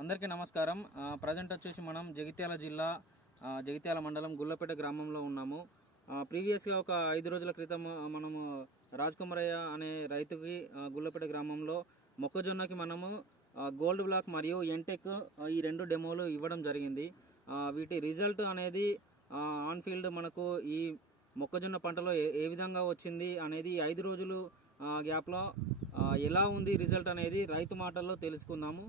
అందరికీ నమస్కారం. ప్రజెంట్ వచ్చేసి మనం జగిత్యాల జిల్లా జగిత్యాల మండలం గుల్లపేట గ్రామంలో ఉన్నాము. ప్రీవియస్గా ఒక ఐదు రోజుల క్రితం మనము రాజ్ కుమారయ్య అనే రైతుకి గుల్లపేట గ్రామంలో మొక్కజొన్నకి మనము గోల్డ్ బ్లాక్ మరియు ఎన్టెక్ ఈ రెండు డెమోలు ఇవ్వడం జరిగింది. వీటి రిజల్ట్ అనేది ఆన్ఫీల్డ్ ఆన్ ఫీల్డ్ మనకు ఈ మొక్కజొన్న పంటలో ఏ ఏ విధంగా వచ్చింది అనేది ఐదు రోజులు గ్యాప్లో ఎలా ఉంది రిజల్ట్ అనేది రైతు మాటల్లో తెలుసుకుందాము.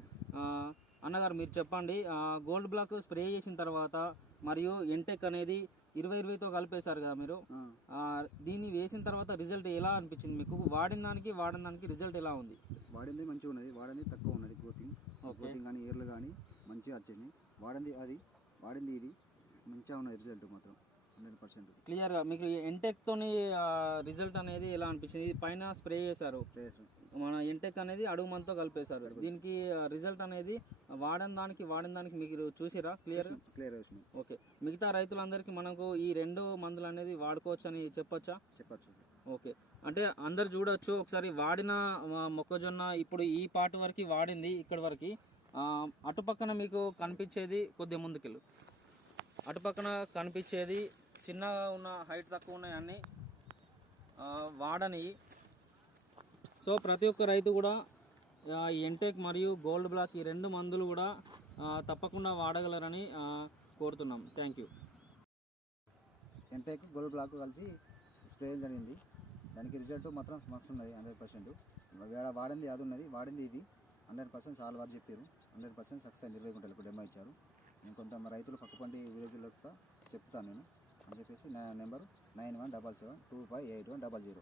అన్నగారు మీరు చెప్పండి. గోల్డ్ బ్లాక్ స్ప్రే చేసిన తర్వాత మరియు ఎంటెక్ అనేది ఇరవై ఇరవైతో కలిపేశారు కదా మీరు. దీన్ని వేసిన తర్వాత రిజల్ట్ ఎలా అనిపించింది మీకు? వాడిన దానికి వాడిన దానికి రిజల్ట్ ఎలా ఉంది? వాడింది మంచిగా ఉన్నది. వాడింది తక్కువ ఉన్నది గ్రోతింగ్. గ్రోతింగ్ కానీ ఏర్లు కానీ మంచిగా వచ్చింది. వాడింది అది వాడింది ఇది మంచిగా ఉన్నది రిజల్ట్ మాత్రం. Hundred percent. క్లియర్గా మీకు తోని రిజల్ట్ అనేది ఎలా అనిపించింది? ఇది పైన స్ప్రే చేశారు. మన ఎంటెక్ అనేది అడుగు మనతో కలిపేశారు. దీనికి రిజల్ట్ అనేది వాడిన దానికి వాడిన దానికి మీరు చూసిరా? క్లియర్? Clear okay. మిగతా రైతులందరికీ మనకు ఈ రెండు మందులు అనేది వాడుకోవచ్చు అని చెప్పొచ్చా? చెప్పచ్చు. ఓకే. అంటే అందరు చూడొచ్చు. ఒకసారి వాడిన మొక్కజొన్న ఇప్పుడు ఈ పాట వరకు వాడింది ఇక్కడి వరకు. అటుపక్కన మీకు కనిపించేది కొద్దిగా ముందుకెళ్ళు. అటుపక్కన కనిపించేది చిన్నగా ఉన్న హైట్ తక్కువ ఉన్నాయి అన్ని వాడని సో ప్రతి ఒక్క రైతు కూడా ఈ ఎంటెక్ మరియు గోల్డ్ బ్లాక్ ఈ రెండు మందులు కూడా తప్పకుండా వాడగలరని కోరుతున్నాం. Thank you Entec gold block కలిసి స్ప్రే జరిగింది. దానికి రిజల్ట్ మాత్రం మస్తు ఉన్నది హండ్రెడ్ పర్సెంట్ వేడ వాడింది అది ఉన్నది వాడింది ఇది. హండ్రెడ్ పర్సెంట్ చాలా వారు చెప్పారు. హండ్రెడ్ పర్సెంట్ సక్సెస్ అయింది ఇరవై గుంటలకు డెమో ఇచ్చారు. నేను కొంత రైతులు పక్కపండి విలేజ్లో చెప్తాను నేను. అని చెప్పేసి నా number nine one double seven two five eight one double zero